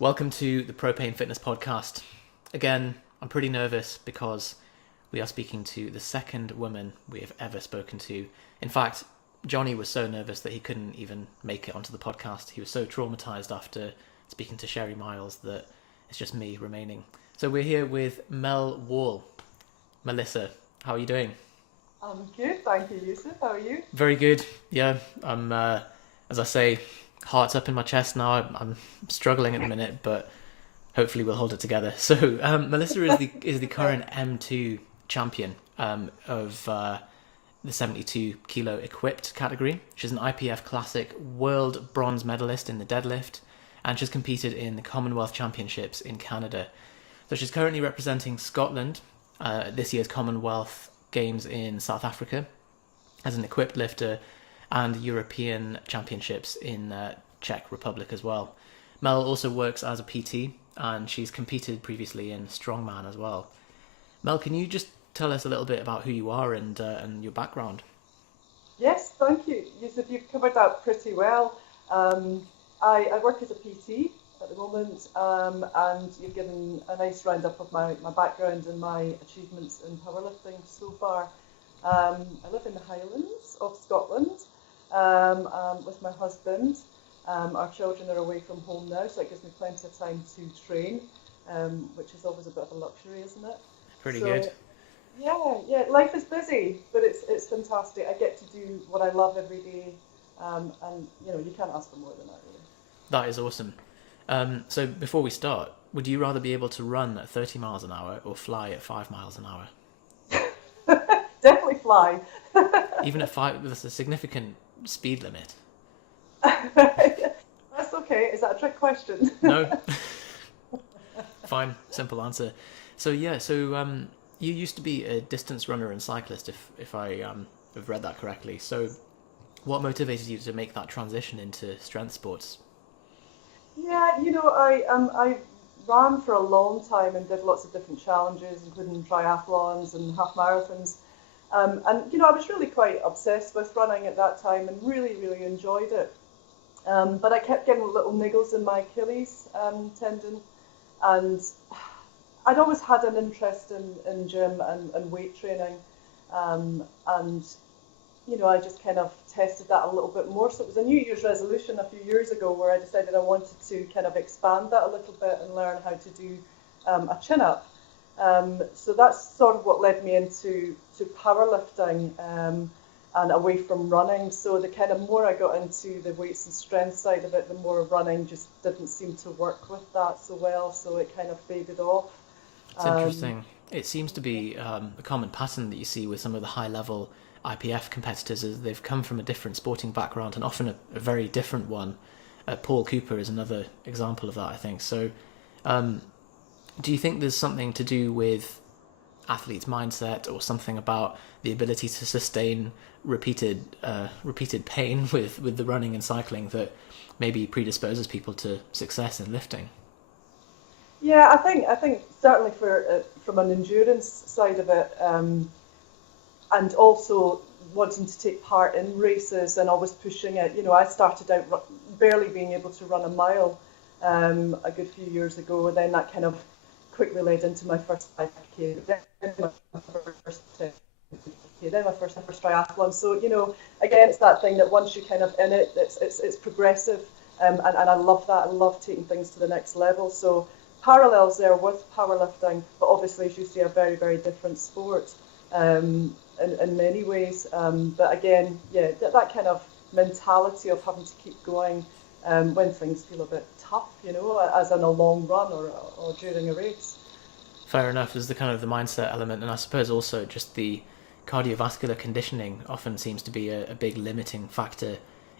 Welcome to the Propane Fitness Podcast. Again, I'm pretty nervous because we are speaking to the second woman we have ever spoken to. In fact, Johnny was so nervous that he couldn't even make it onto the podcast. He was so traumatized after speaking to Sherry Miles that it's just me remaining. So we're here with Mel Wall. Melissa, how are you doing? I'm good, thank you, Yusuf. How are you? Very good. Yeah, I'm, as I say, heart's up in my chest now. I'm struggling at the minute, but hopefully we'll hold it together. So Melissa is the current M2 champion of the 72 kilo equipped category. She's an IPF Classic world bronze medalist in the deadlift, and she's competed in the Commonwealth Championships in Canada. So she's currently representing Scotland this year's Commonwealth Games in South Africa as an equipped lifter, and European Championships in Czech Republic as well. Mel also works as a PT, and she's competed previously in strongman as well. Mel, can you just tell us a little bit about who you are and your background? Yes, thank you, Yusuf. You've covered that pretty well. I work as a PT at the moment, and you've given a nice roundup of my background and my achievements in powerlifting so far. I live in the Highlands of Scotland with my husband. Our children are away from home now, so it gives me plenty of time to train, which is always a bit of a luxury, isn't it? Pretty good. Yeah. Life is busy, but it's fantastic. I get to do what I love every day, and you can't ask for more than that, really. That is awesome. So before we start, would you rather be able to run at 30 miles an hour or fly at 5 miles an hour? Definitely fly. Even at 5, there's a significant speed limit. That's okay. Is that a trick question? No. Fine, simple answer. So you used to be a distance runner and cyclist, if I have read that correctly. So what motivated you to make that transition into strength sports? Yeah, I ran for a long time and did lots of different challenges, including triathlons and half marathons. And I was really quite obsessed with running at that time and really, really enjoyed it. But I kept getting little niggles in my Achilles tendon, and I'd always had an interest in gym and weight training, and I just kind of tested that a little bit more. So it was a New Year's resolution a few years ago where I decided I wanted to kind of expand that a little bit and learn how to do a chin-up. So that's sort of what led me into powerlifting and away from running. So the kind of more I got into the weights and strength side of it, the more running just didn't seem to work with that so well. So it kind of faded off. It's interesting. It seems to be a common pattern that you see with some of the high-level IPF competitors is they've come from a different sporting background and often a very different one. Paul Cooper is another example of that, I think. So do you think there's something to do with athletes' mindset or something about the ability to sustain repeated pain with the running and cycling that maybe predisposes people to success in lifting? Yeah, I think certainly from an endurance side of it, and also wanting to take part in races and always pushing it. I started out barely being able to run a mile a good few years ago, and then that kind of quickly led into my first 5K, then my first 10K, then my first triathlon. So again, it's that thing that once you're kind of in it, it's progressive, and I love that. I love taking things to the next level. So parallels there with powerlifting, but obviously, as you say, a very, very different sport in many ways. But again, yeah, that kind of mentality of having to keep going when things feel a bit tough, as in a long run or during a race. Fair enough. There's the kind of the mindset element, and I suppose also just the cardiovascular conditioning often seems to be a big limiting factor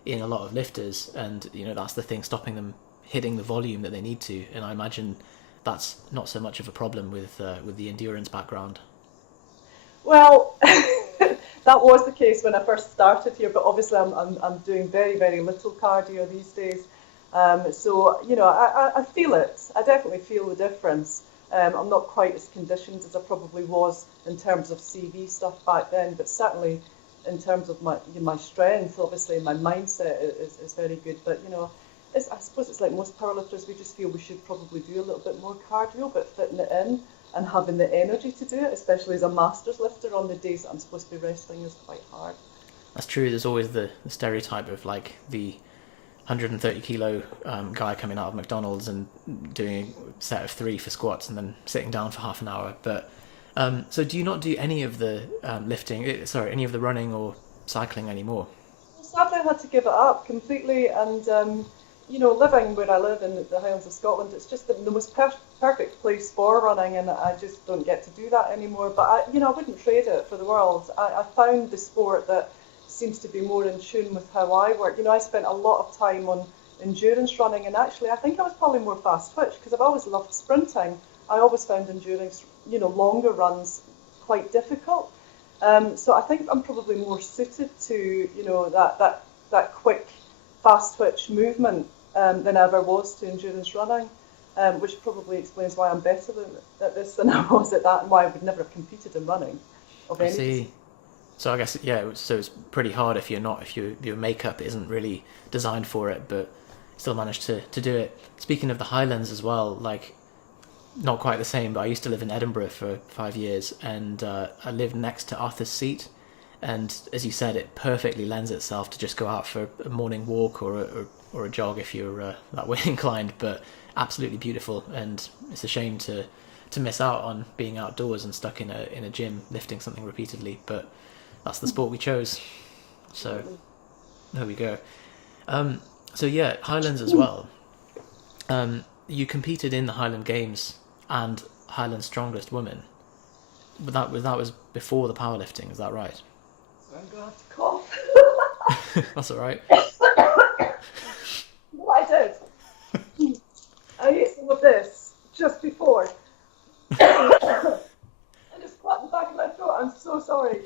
in a lot of lifters, and that's the thing stopping them hitting the volume that they need to. And I imagine that's not so much of a problem with the endurance background. Well, that was the case when I first started here, but obviously I'm doing very, very little cardio these days. So I feel it. I definitely feel the difference. I'm not quite as conditioned as I probably was in terms of CV stuff back then, but certainly in terms of my strength, obviously my mindset is very good. But I suppose it's like most powerlifters, we just feel we should probably do a little bit more cardio, but fitting it in and having the energy to do it, especially as a masters lifter on the days that I'm supposed to be resting, is quite hard. That's true. There's always the stereotype of like the 130 kilo guy coming out of McDonald's and doing a set of 3 for squats and then sitting down for half an hour. But so do you not do any of the any of the running or cycling anymore? Sadly, I had to give it up completely, and living where I live in the Highlands of Scotland, it's just the most perfect place for running, and I just don't get to do that anymore. But I wouldn't trade it for the world. I found the sport that seems to be more in tune with how I work. I spent a lot of time on endurance running, and actually I think I was probably more fast twitch because I've always loved sprinting. I always found endurance, longer runs quite difficult. So I think I'm probably more suited to, that quick, fast twitch movement than I ever was to endurance running, which probably explains why I'm better at this than I was at that, and why I would never have competed in running of any. I see. So I guess, so it's pretty hard if your makeup isn't really designed for it, but still managed to do it. Speaking of the Highlands as well, like, not quite the same, but I used to live in Edinburgh for 5 years, and I lived next to Arthur's Seat, and as you said, it perfectly lends itself to just go out for a morning walk or a jog if you're that way inclined, but absolutely beautiful, and it's a shame to miss out on being outdoors and stuck in a gym lifting something repeatedly, but that's the sport we chose. So there we go. So yeah, Highlands as well. You competed in the Highland Games and Highland Strongest Woman, but that was before the powerlifting. Is that right? So I'm gonna have to cough. That's all right. What I did, I used some of this just before. I just clapped the back of my throat. I'm so sorry.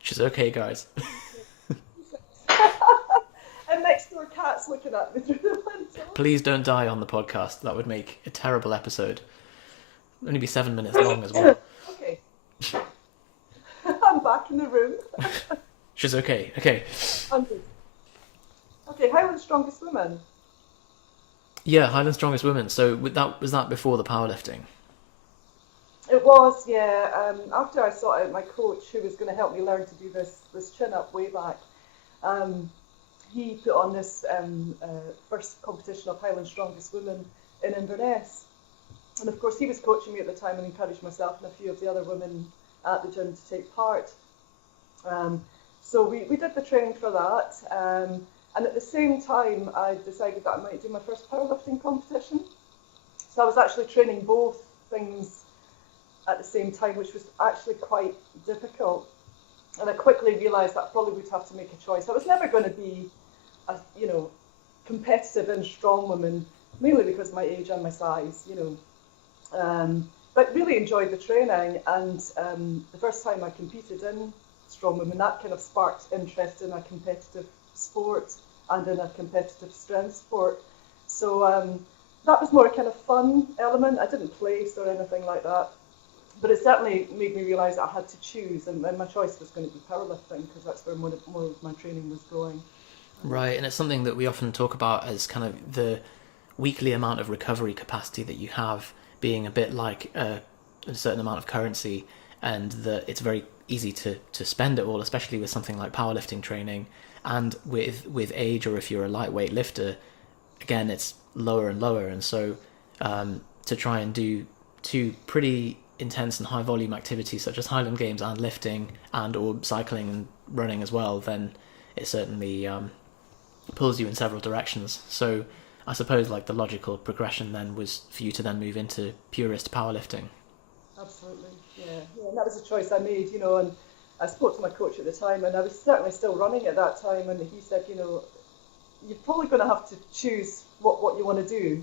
She's okay, guys. And next door cat's looking at me through the window. Please don't die on the podcast. That would make a terrible episode. Only be 7 minutes long as well. Okay. I'm back in the room. She's okay. Okay. I'm good. Okay, Highland Strongest Woman. Yeah, Highland Strongest Women. So was that before the powerlifting? It was, yeah. After I sought out my coach, who was going to help me learn to do this chin up way back, he put on this first competition of Highland Strongest Women in Inverness. And of course, he was coaching me at the time and encouraged myself and a few of the other women at the gym to take part. So we did the training for that. And at the same time, I decided that I might do my first powerlifting competition. So I was actually training both things at the same time, which was actually quite difficult. And I quickly realised that I probably would have to make a choice. I was never going to be, competitive in strong women, mainly because of my age and my size, But really enjoyed the training, and the first time I competed in strong women, that kind of sparked interest in a competitive sport and in a competitive strength sport. So that was more a kind of fun element. I didn't place or anything like that. But it certainly made me realise that I had to choose, and my choice was going to be powerlifting because that's where more of my training was going. Right, and it's something that we often talk about as kind of the weekly amount of recovery capacity that you have being a bit like a certain amount of currency, and that it's very easy to spend it all, especially with something like powerlifting training. And with age, or if you're a lightweight lifter, again, it's lower and lower. And so to try and do two pretty intense and high volume activities such as Highland Games and lifting and or cycling and running as well, then it certainly pulls you in several directions. So I suppose like the logical progression then was for you to then move into purist powerlifting. Absolutely, yeah. And that was a choice I made, and I spoke to my coach at the time, and I was certainly still running at that time, and he said, you're probably going to have to choose what you want to do,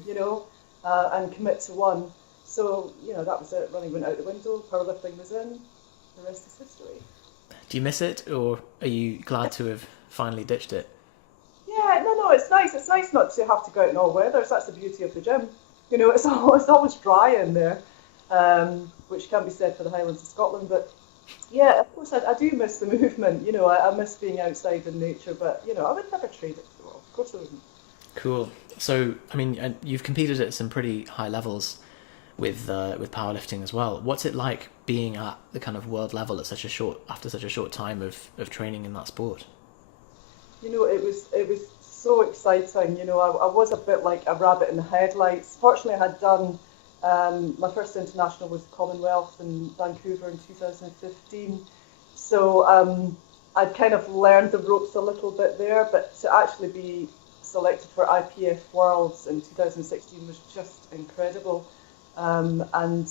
and commit to one. So, that was it. Running went out the window, powerlifting was in, the rest is history. Do you miss it, or are you glad to have finally ditched it? Yeah, no, it's nice. It's nice not to have to go out in all weathers. That's the beauty of the gym. It's always dry in there, which can be said for the Highlands of Scotland. But yeah, of course, I do miss the movement. I miss being outside in nature, but I would never trade it for the world. Of course I wouldn't. Cool. So, I mean, and you've competed at some pretty high levels with powerlifting as well. What's it like being at the kind of world level at after such a short time of training in that sport? It was so exciting. I was a bit like a rabbit in the headlights. Fortunately, I had done my first international was Commonwealth in Vancouver in 2015. So I'd kind of learned the ropes a little bit there, but to actually be selected for IPS Worlds in 2016 was just incredible. And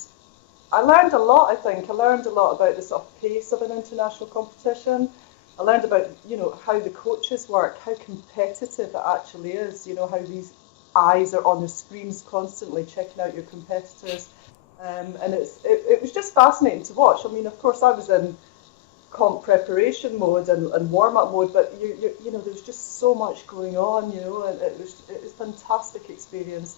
I learned a lot, I think. I learned a lot about the sort of pace of an international competition. I learned about, how the coaches work, how competitive it actually is, how these eyes are on the screens constantly checking out your competitors. And it was just fascinating to watch. I mean, of course, I was in comp preparation mode and warm-up mode, but there's just so much going on, and it was a fantastic experience.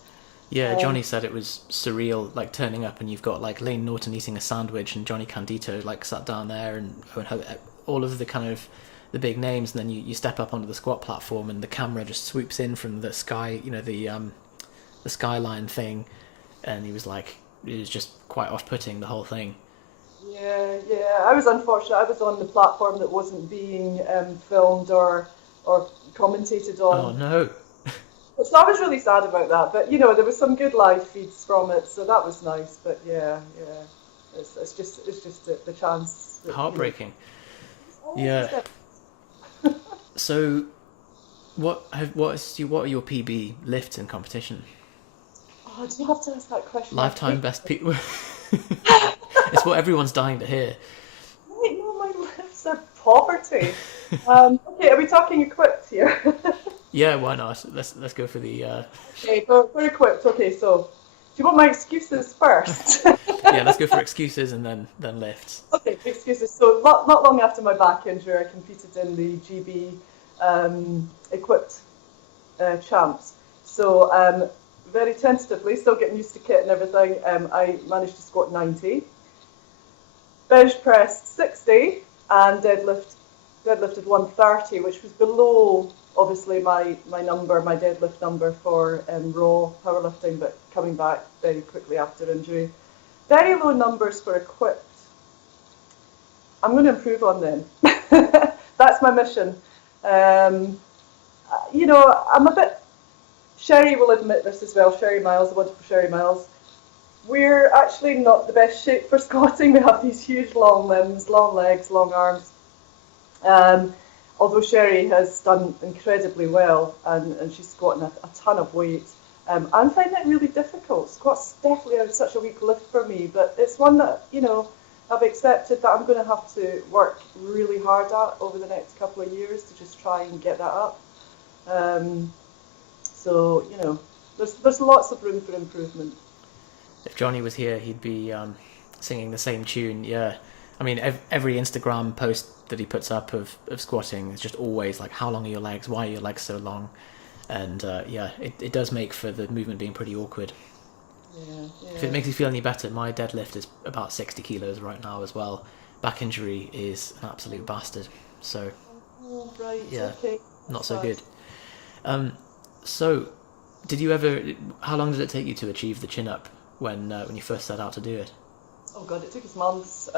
Yeah, Johnny said it was surreal, like turning up and you've got like Lane Norton eating a sandwich and Johnny Candido like sat down there and all of the kind of the big names, and then you step up onto the squat platform and the camera just swoops in from the sky, the skyline thing, and it was just quite off-putting, the whole thing. Yeah, I was unfortunate. I was on the platform that wasn't being filmed or commentated on. Oh no. So I was really sad about that, but there was some good live feeds from it, so that was nice. But yeah, it's just the chance. Heartbreaking. Yeah. So, what are your PB lifts in competition? Oh, do you have to ask that question? Lifetime best people. It's what everyone's dying to hear. Wait, no, my lifts are poverty. Okay, are we talking equipped here? Yeah, why not? Let's go for the. Okay, for equipped. Okay, so do you want my excuses first? Yeah, let's go for excuses and then lifts. Okay, excuses. So not long after my back injury, I competed in the GB equipped champs. So very tentatively, still getting used to kit and everything, I managed to squat 90, bench pressed 60, and deadlifted 130, which was below obviously my deadlift number for raw powerlifting, but coming back very quickly after injury. Very low numbers for equipped. I'm going to improve on them. That's my mission. I'm a bit. Sherry will admit this as well. Sherry Miles, the wonderful Sherry Miles. We're actually not the best shape for squatting. We have these huge long limbs, long legs, long arms. Although Sherry has done incredibly well and she's squatting a ton of weight. I'm finding it really difficult. Squats definitely such a weak lift for me, but it's one that, I've accepted that I'm going to have to work really hard at over the next couple of years to just try and get that up. So, there's lots of room for improvement. If Johnny was here, he'd be singing the same tune, yeah. I mean, every Instagram post that he puts up of squatting is just always like, how long are your legs? Why are your legs so long? And it does make for the movement being pretty awkward. Yeah. If it makes you feel any better, my deadlift is about 60 kilos right now as well. Back injury is an absolute bastard. So, right, yeah, okay. not so good. So, how long did it take you to achieve the chin-up when you first set out to do it? Oh God, it took us months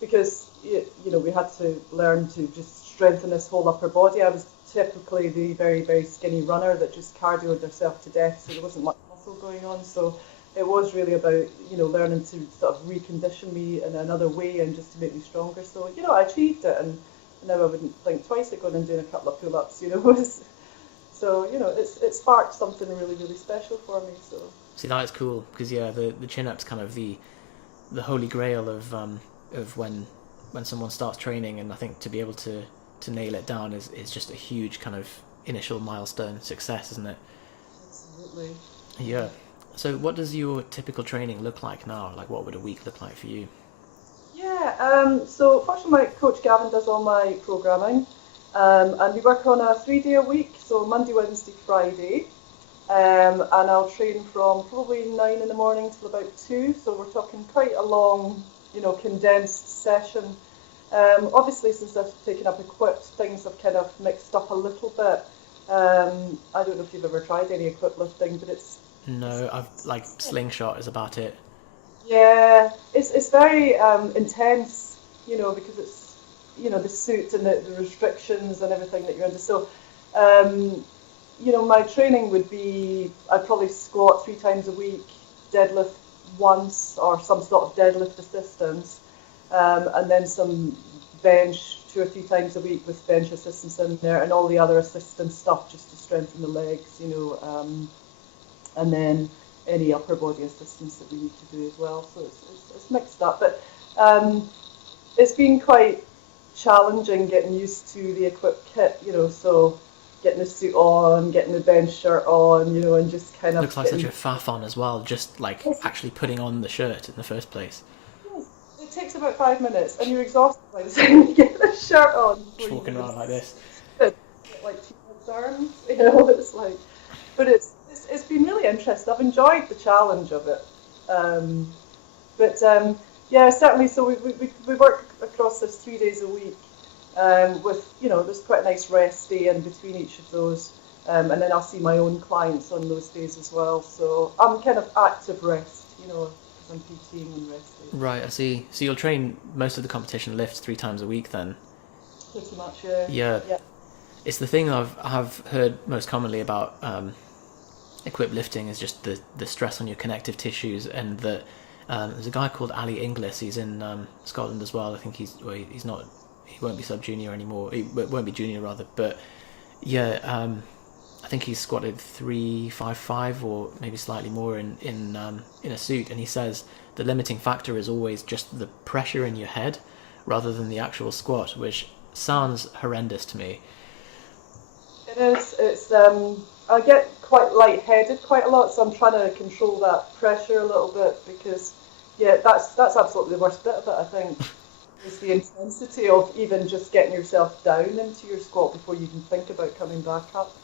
because we had to learn to just strengthen this whole upper body. I was typically the very, very skinny runner that just cardioed herself to death, so there wasn't much muscle going on. So it was really about learning to sort of recondition me in another way and just to make me stronger. So I achieved it, and now I wouldn't think twice of going and doing a couple of pull-ups. So it sparked something really, really special for me. So see, that is cool because the chin-up's kind of the holy grail of when someone starts training, and I think to be able to nail it down is just a huge kind of initial milestone success, isn't it? Absolutely. Yeah. So what does your typical training look like now? Like, what would a week look like for you? Yeah, so fortunately my coach Gavin does all my programming, and we work on a 3-day a week, so Monday, Wednesday, Friday, and I'll train from probably 9 in the morning till about 2, so we're talking quite a long, condensed session. Obviously, since I've taken up equipped, things have kind of mixed up a little bit. I don't know if you've ever tried any equip lifting, but No, I've like slingshot is about it. yeah, it's very intense, because it's the suit and the restrictions and everything that you're under. So, um, my training would be I'd probably squat 3 times a week, deadlift once, or some sort of deadlift assistance, and then some bench 2 or 3 times a week with bench assistance in there, and all the other assistance stuff just to strengthen the legs, and then any upper body assistance that we need to do as well. So it's mixed up, but it's been quite challenging getting used to the equipped kit, so getting the suit on, getting the bench shirt on, and just kind of Looks like such a faff on as well, just like actually putting on the shirt in the first place. It takes about 5 minutes, and you're exhausted by the time you get the shirt on. Just walking around like this. Like T-Rex arms, it's like, but it's been really interesting. I've enjoyed the challenge of it, but yeah, certainly. So we work across this 3 days a week, with there's quite a nice rest day in between each of those, and then I'll see my own clients on those days as well. So I'm kind of active rest, because I'm PTing and resting. Right, I see. So you'll train most of the competition lifts 3 times a week then? Pretty much, yeah. Yeah. It's the thing I've heard most commonly about equipped lifting is just the stress on your connective tissues, and that there's a guy called Ali Inglis. He's in Scotland as well. I think he's not, he won't be sub junior anymore. He won't be junior rather. But yeah, I think he's squatted 355 or maybe slightly more in a suit, and he says the limiting factor is always just the pressure in your head rather than the actual squat, which sounds horrendous to me. It is. It's I get quite lightheaded quite a lot, so I'm trying to control that pressure a little bit, because that's absolutely the worst bit of it, I think, is the intensity of even just getting yourself down into your squat before you can think about coming back up.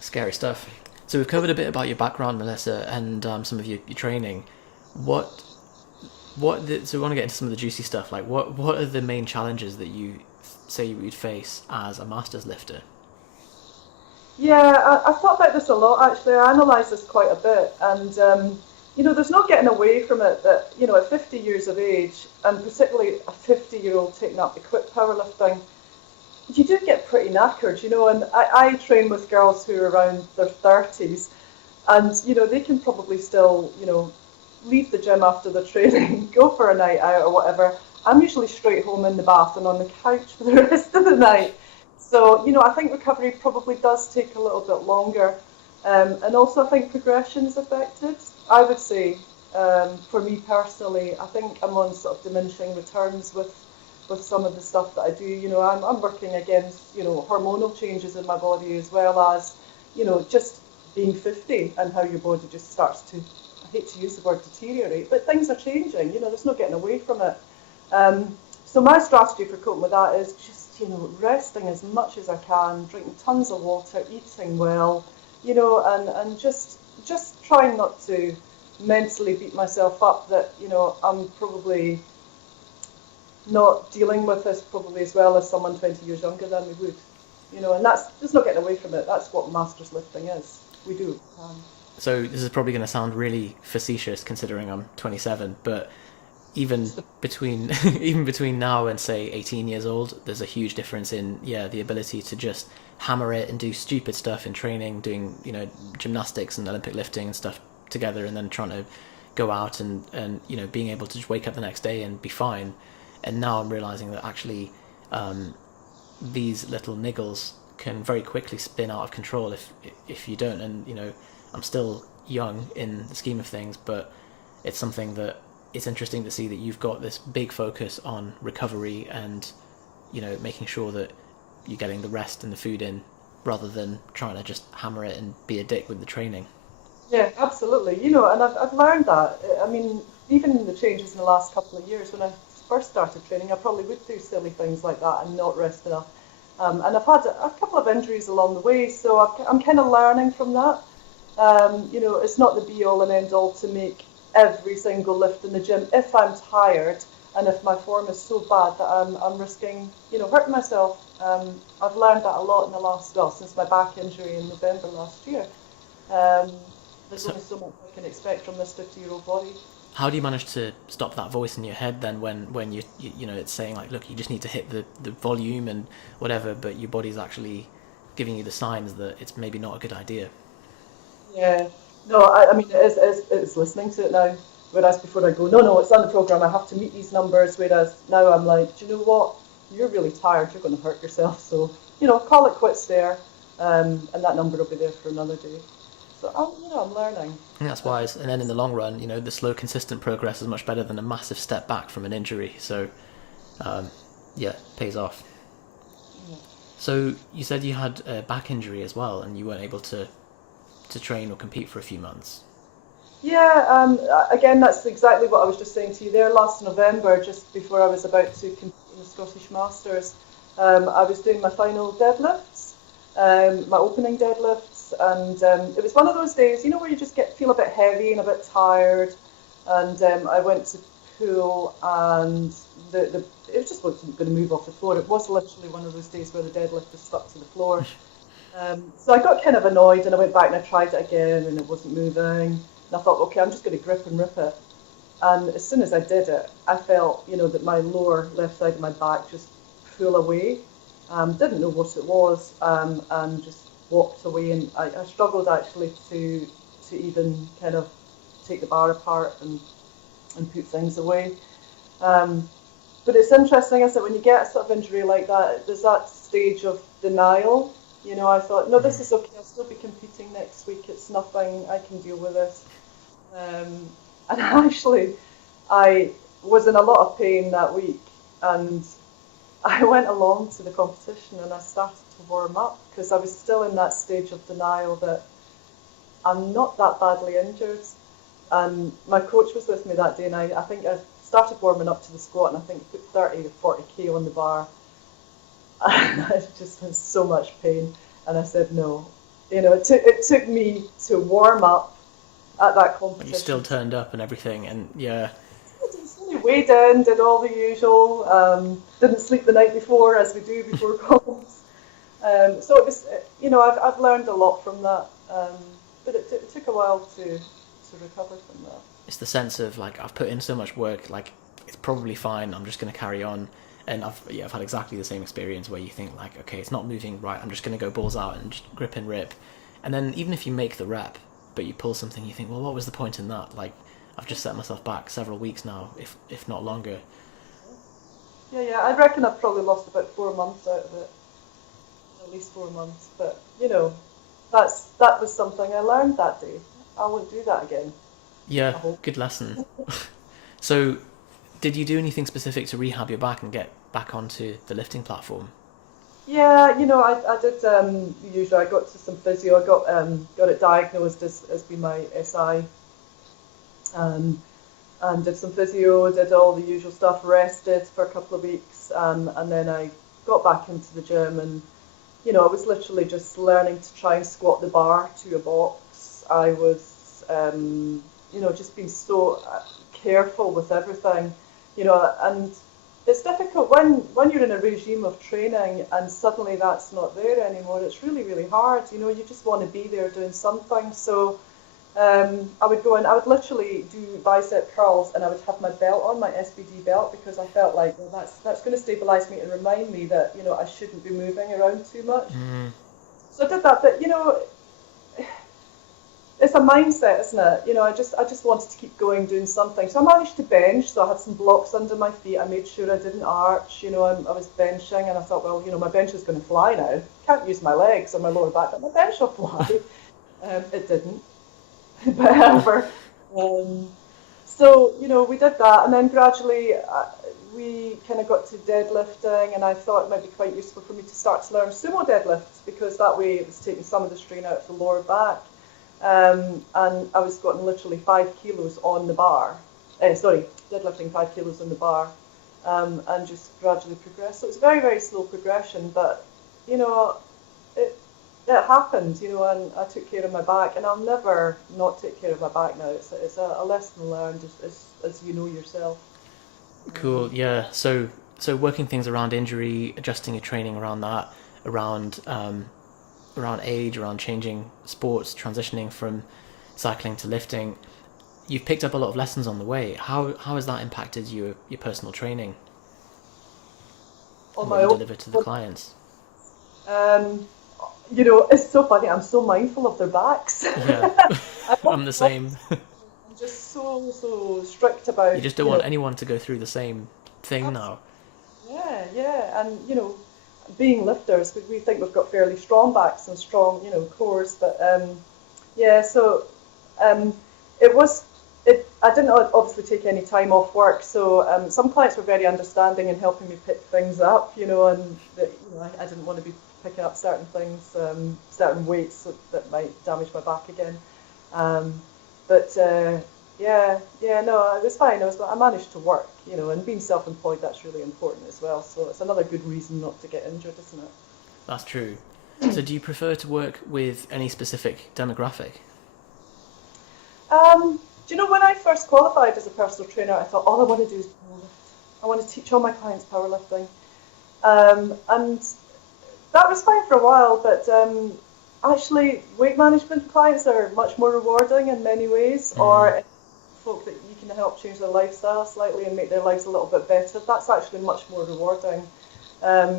Scary stuff. So we've covered a bit about your background, Melissa, and some of your training. So we want to get into some of the juicy stuff. Like, what are the main challenges that you say you would face as a masters lifter? Yeah, I thought about this a lot, actually. I analysed this quite a bit, and there's no getting away from it that, at 50 years of age, and particularly a 50-year-old taking up equipped powerlifting, you do get pretty knackered, and I train with girls who are around their 30s, and, they can probably still, leave the gym after the training, go for a night out or whatever. I'm usually straight home in the bath and on the couch for the rest of the night. So, I think recovery probably does take a little bit longer. And also I think progression is affected. I would say, for me personally, I think I'm on sort of diminishing returns with some of the stuff that I do. I'm working against, hormonal changes in my body, as well as, just being 50 and how your body just starts to, I hate to use the word deteriorate, but things are changing. There's no getting away from it. So my strategy for coping with that is just, resting as much as I can, drinking tons of water, eating well, and just trying not to mentally beat myself up that, I'm probably not dealing with this probably as well as someone 20 years younger than me would, and that's just not getting away from it. That's what masters lifting is. We do. So this is probably going to sound really facetious considering I'm 27, but even between now and say 18 years old, there's a huge difference in the ability to just hammer it and do stupid stuff in training, doing gymnastics and Olympic lifting and stuff together, and then trying to go out and being able to just wake up the next day and be fine. And now I'm realizing that actually these little niggles can very quickly spin out of control if you don't. And I'm still young in the scheme of things, but it's something that it's interesting to see that you've got this big focus on recovery and making sure that you're getting the rest and the food in, rather than trying to just hammer it and be a dick with the training. Yeah, absolutely. And I've learned that. I mean, even in the changes in the last couple of years, when I first started training, I probably would do silly things like that and not rest enough. And I've had a couple of injuries along the way, so I'm kind of learning from that. It's not the be all and end all to make every single lift in the gym if I'm tired and if my form is so bad that I'm risking, hurting myself. I've learned that a lot in the since my back injury in November last year. There's only so much I can expect from this 50-year-old body. How do you manage to stop that voice in your head then when you it's saying like, look, you just need to hit the volume and whatever, but your body's actually giving you the signs that it's maybe not a good idea? Yeah. No, I mean, it's listening to it now. Whereas before I go, no, it's on the programme, I have to meet these numbers. Whereas now I'm like, do you know what? You're really tired, you're going to hurt yourself. So, call it quits there. And that number will be there for another day. So, I'm learning. I think that's wise. And then in the long run, the slow, consistent progress is much better than a massive step back from an injury. So, pays off. Yeah. So you said you had a back injury as well, and you weren't able to train or compete for a few months. Yeah, again, that's exactly what I was just saying to you there. Last November, just before I was about to compete in the Scottish Masters, I was doing my final deadlifts, my opening deadlifts, and it was one of those days, where you just feel a bit heavy and a bit tired, and I went to pool, and it just wasn't going to move off the floor. It was literally one of those days where the deadlift was stuck to the floor. So I got kind of annoyed, and I went back and I tried it again, and it wasn't moving. And I thought, okay, I'm just going to grip and rip it. And as soon as I did it, I felt, that my lower left side of my back just pull away. Didn't know what it was, and just walked away. And I struggled actually to even kind of take the bar apart and put things away. But it's interesting, isn't it, when you get a sort of injury like that, there's that stage of denial. I thought, no, this is okay, I'll still be competing next week, it's nothing, I can deal with this. And actually, I was in a lot of pain that week, and I went along to the competition and I started to warm up, because I was still in that stage of denial that I'm not that badly injured. And my coach was with me that day, and I think I started warming up to the squat, and I think put 30 to 40 kg on the bar. And I just had so much pain, and I said no. It took me to warm up at that competition. But you still turned up and everything, and yeah. Weighed in, did all the usual. Didn't sleep the night before, as we do before comps. So it was, I've learned a lot from that, but it took a while to recover from that. It's the sense of like, I've put in so much work, like it's probably fine, I'm just going to carry on. And I've had exactly the same experience where you think like, okay, it's not moving right, I'm just going to go balls out and just grip and rip. And then even if you make the rep, but you pull something, you think, well, what was the point in that? Like, I've just set myself back several weeks now, if not longer. Yeah, I reckon I've probably lost about 4 months out of it. At least 4 months. But, that was something I learned that day. I won't do that again. Yeah, good lesson. So, did you do anything specific to rehab your back and get back onto the lifting platform? Yeah, I did the usual. I got to some physio. I got it diagnosed as being my SI, and did some physio, did all the usual stuff, rested for a couple of weeks, and then I got back into the gym, and I was literally just learning to try and squat the bar to a box. I was, just being so careful with everything, and it's difficult when you're in a regime of training and suddenly that's not there anymore. It's really, really hard. You just want to be there doing something. So I would go and I would literally do bicep curls, and I would have my belt on, my SBD belt, because I felt like, well, that's going to stabilize me and remind me that I shouldn't be moving around too much. So I did that, but it's a mindset, isn't it? I just wanted to keep going, doing something. So I managed to bench, so I had some blocks under my feet. I made sure I didn't arch. I was benching, and I thought, well, my bench is going to fly now. Can't use my legs or my lower back, but my bench will fly. It didn't. But however, so we did that, and then gradually we kind of got to deadlifting, and I thought it might be quite useful for me to start to learn sumo deadlifts, because that way it was taking some of the strain out of the lower back. And I was squatting literally 5 kilos on the bar. Deadlifting 5 kilos on the bar, and just gradually progressed. So it's a very, very slow progression, but it happened, and I took care of my back, and I'll never not take care of my back now. It's a lesson learned, as you know yourself. Cool. Yeah. So working things around injury, adjusting your training around that, around around age, around changing sports, transitioning from cycling to lifting. You've picked up a lot of lessons on the way. How has that impacted your personal training On and what my you own, deliver to the clients? um, you know, it's so funny. I'm so mindful of their backs. Yeah, I I'm the same. I'm just so strict about, You just don't you know, want anyone to go through the same thing now. yeah, and you know, being lifters, we think we've got fairly strong backs and strong, you know, cores, but yeah, so um, it was. I didn't obviously take any time off work, so some clients were very understanding and helping me pick things up, you know, and that, you know, I didn't want to be picking up certain things, certain weights that might damage my back again. Um, but yeah, no, it was fine. I managed to work, you know, and being self-employed, that's really important as well. So it's another good reason not to get injured, isn't it? That's true. So do you prefer to work with any specific demographic? Do you know, when I first qualified as a personal trainer, I thought all I want to do is powerlift. I want to teach all my clients powerlifting. And that was fine for a while, but actually weight management clients are much more rewarding in many ways, or folk that you can help change their lifestyle slightly and make their lives a little bit better, that's actually much more rewarding.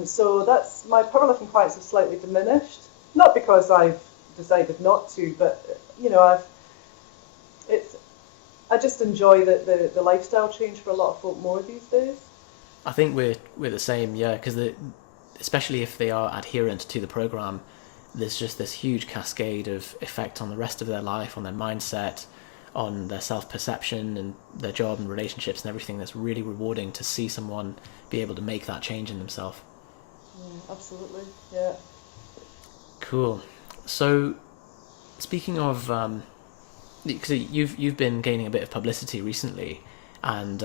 So that's, my powerlifting clients have slightly diminished, not because I've decided not to, but you know, it's, I just enjoy the lifestyle change for a lot of folk more these days. I think we're the same, yeah, because especially if they are adherent to the program, there's just this huge cascade of effect on the rest of their life, on their mindset, on their self-perception and their job and relationships and everything. That's really rewarding to see someone be able to make that change in themselves. Yeah, absolutely, yeah. Cool. So, speaking of, because you've been gaining a bit of publicity recently, and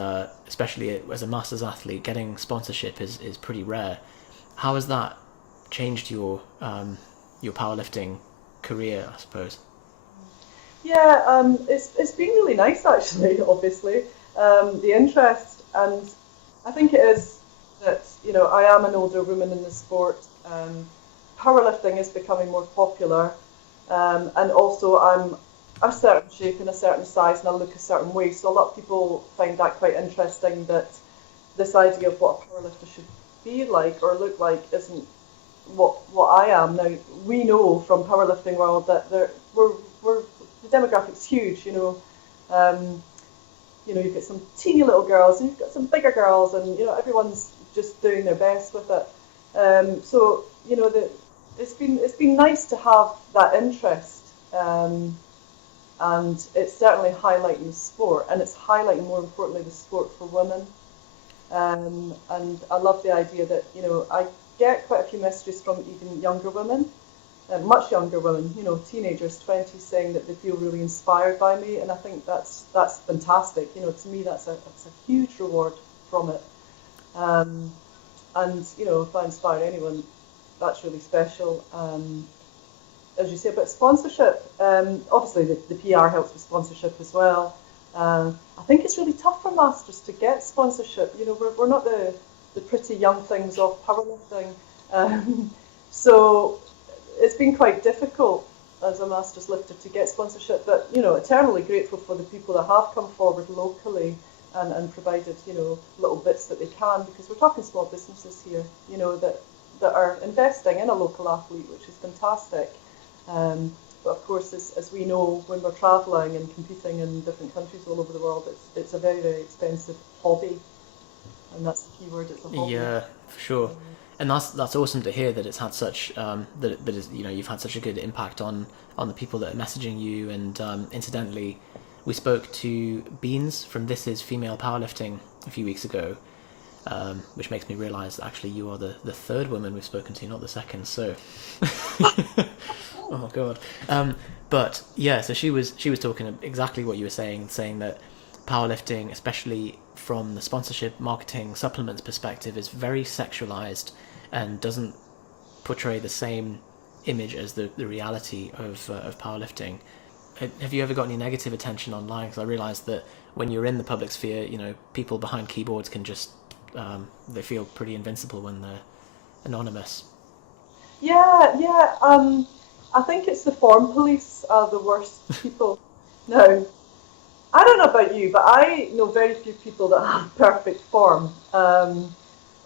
especially as a masters athlete, getting sponsorship is pretty rare. How has that changed your powerlifting career, I suppose? Yeah, it's been really nice actually. Obviously, the interest, and I think it is that, you know, I am an older woman in the sport. Powerlifting is becoming more popular, and also I'm a certain shape and a certain size, and I look a certain way. So a lot of people find that quite interesting. That this idea of what a powerlifter should be like or look like isn't what I am now. We know from powerlifting world that we're the demographic's huge. You know, you've got some teeny little girls and you've got some bigger girls, and you know, everyone's just doing their best with it. So you know, it's been nice to have that interest, and it's certainly highlighting the sport, and it's highlighting, more importantly, the sport for women. And I love the idea that, you know, I get quite a few messages from even younger women, much younger women, you know, teenagers, 20s, saying that they feel really inspired by me, and I think that's fantastic. You know, to me, that's a huge reward from it. And you know, if I inspire anyone, that's really special. As you say about sponsorship, obviously the PR helps with sponsorship as well. I think it's really tough for masters to get sponsorship. You know, we're not the pretty young things off powerlifting, so it's been quite difficult as a masters lifter to get sponsorship. But you know, eternally grateful for the people that have come forward locally and provided, you know, little bits that they can, because we're talking small businesses here, you know, that are investing in a local athlete, which is fantastic. But of course, as we know, when we're travelling and competing in different countries all over the world, it's a very, very expensive hobby, and that's the key word. It's a hobby. Yeah, for sure. And that's awesome to hear that it's had such that is, you know, you've had such a good impact on the people that are messaging you. And incidentally, we spoke to Beans from This Is Female Powerlifting a few weeks ago, which makes me realise that actually you are the third woman we've spoken to, not the second. So, oh god. But yeah, so she was talking exactly what you were saying that powerlifting, especially from the sponsorship, marketing, supplements perspective, is very sexualized and doesn't portray the same image as the reality of powerlifting. Have you ever got any negative attention online? Because I realised that when you're in the public sphere, people behind keyboards can just they feel pretty invincible when they're anonymous. Yeah, yeah. I think it's the form police are the worst people. Now, I don't know about you, but I know very few people that have perfect form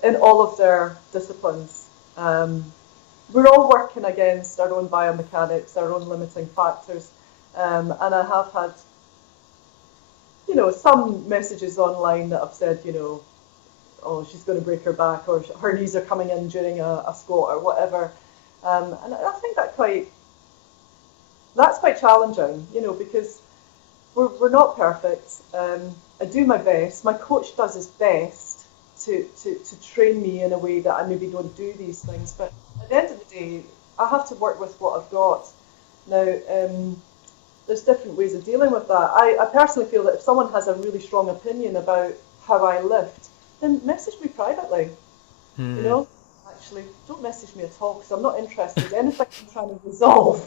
in all of their disciplines. We're all working against our own biomechanics, our own limiting factors, and I have had, some messages online that have said, oh, she's going to break her back, or her knees are coming in during a squat, or whatever. And I think that's quite challenging, because we're not perfect. I do my best. My coach does his best to train me in a way that I maybe don't do these things. But at the end of the day, I have to work with what I've got. Now, there's different ways of dealing with that. I personally feel that if someone has a really strong opinion about how I lift, then message me privately. Actually, don't message me at all, because I'm not interested. Anything I'm trying to resolve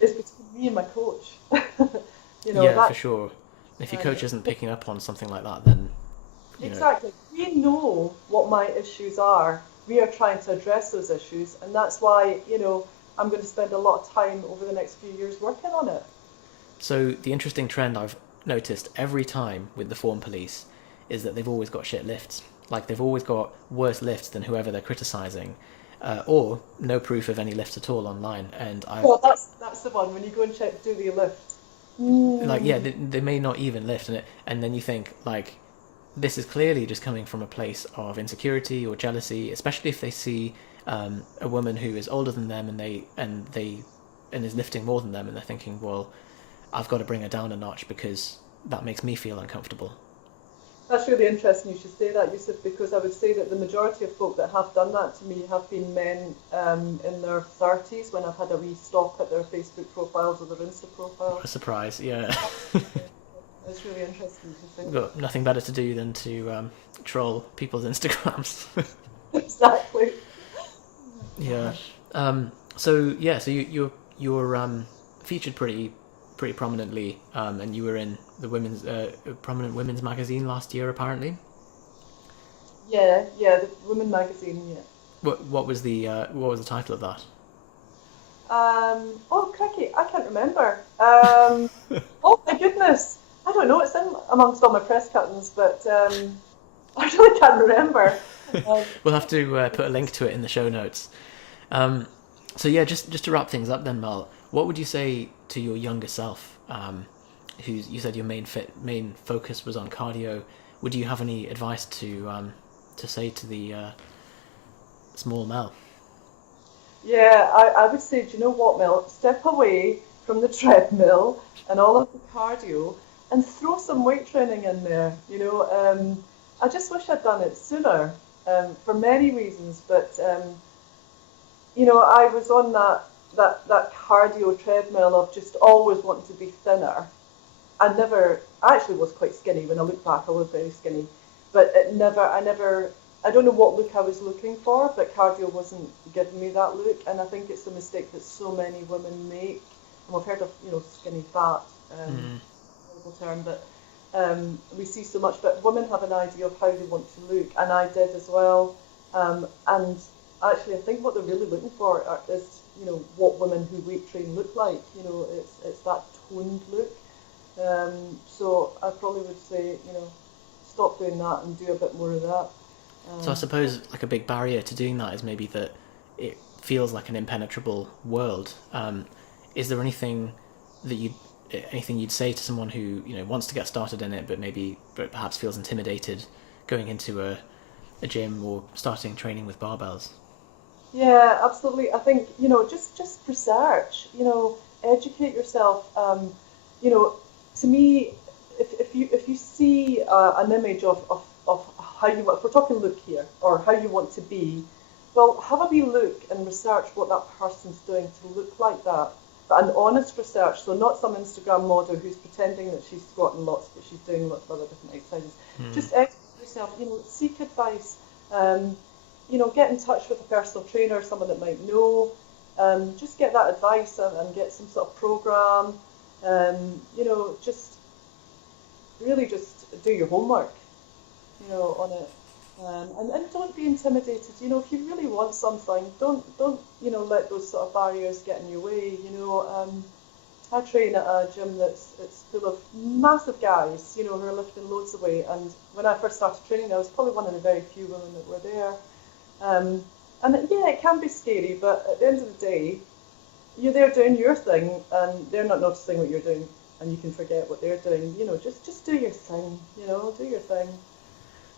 is between me and my coach. For sure. If your coach isn't picking up on something like that, then exactly. We know what my issues are. We are trying to address those issues, and that's why I'm going to spend a lot of time over the next few years working on it. So the interesting trend I've noticed every time with the form police is that they've always got shit lifts. Like, they've always got worse lifts than whoever they're criticising, or no proof of any lifts at all online. And well, that's the one when you go and check, do they lift? Like, yeah, they may not even lift, and then you think, like, this is clearly just coming from a place of insecurity or jealousy, especially if they see a woman who is older than them and is lifting more than them, and they're thinking, well, I've got to bring her down a notch because that makes me feel uncomfortable. That's really interesting you should say that, Yusuf, because I would say that the majority of folk that have done that to me have been men in their 30s, when I've had a wee stop at their Facebook profiles or their Insta profiles. What a surprise, yeah. It's really interesting to think. Got nothing better to do than to troll people's Instagrams. Exactly. Yeah. So you're featured pretty prominently, and you were in the prominent women's magazine last year, apparently. Yeah, the Women magazine. Yeah. What was the title of that? Oh, cracky, I can't remember. Oh my goodness, I don't know. It's in amongst all my press cuttings, but I really can't remember. We'll have to put a link to it in the show notes. So yeah, just to wrap things up then, Mel, what would you say to your younger self, who you said your main focus was on cardio? Would you have any advice to say to the small Mel? Yeah, I would say, do you know what, Mel? Step away from the treadmill and all of the cardio and throw some weight training in there. I just wish I'd done it sooner, for many reasons, but I was on that cardio treadmill of just always wanting to be thinner. I actually was quite skinny. When I look back, I was very skinny, but I don't know what look I was looking for, but cardio wasn't giving me that look, and I think it's a mistake that so many women make. And we've heard of, skinny fat, horrible term, but we see so much. But women have an idea of how they want to look, and I did as well. And actually, I think what they're really looking for is, what women who weight train look like. It's that toned look. So I probably would say, stop doing that and do a bit more of that. So I suppose like a big barrier to doing that is maybe that it feels like an impenetrable world. Is there anything you'd say to someone who wants to get started in it, but perhaps feels intimidated going into a gym or starting training with barbells? Yeah, absolutely. I think just research. Educate yourself. To me, if you see an image of how you, if we're talking look here, or how you want to be, well, have a wee look and research what that person's doing to look like that. But an honest research, so not some Instagram model who's pretending that she's squatting lots, but she's doing lots of other different exercises. Just educate yourself, seek advice, get in touch with a personal trainer, someone that might know, just get that advice and get some sort of program, just really just do your homework, on it. And don't be intimidated. If you really want something, don't let those sort of barriers get in your way. I train at a gym it's full of massive guys, who are lifting loads of weight. And when I first started training, I was probably one of the very few women that were there. And yeah, it can be scary, but at the end of the day, you're there doing your thing, and they're not noticing what you're doing, and you can forget what they're doing. Just do your thing. Do your thing.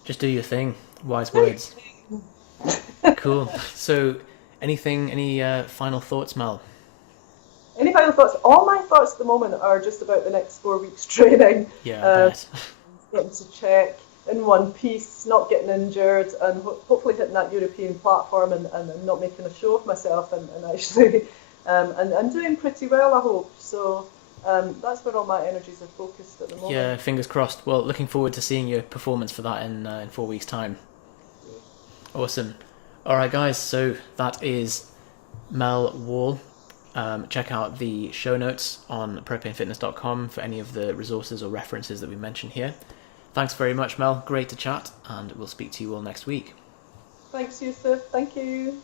Just do your thing. Wise words. Cool. So, any final thoughts, Mel? Any final thoughts? All my thoughts at the moment are just about the next 4 weeks training. Yeah, I bet. Getting to check in one piece, not getting injured, and hopefully hitting that European platform and not making a show of myself, and actually and doing pretty well, I hope. So that's where all my energies are focused at the moment. Yeah, fingers crossed. Well, looking forward to seeing your performance for that in 4 weeks' time. Awesome. All right, guys. So that is Mel Wall. Check out the show notes on propanefitness.com for any of the resources or references that we mentioned here. Thanks very much, Mel. Great to chat, and we'll speak to you all next week. Thanks, Yusuf. Thank you.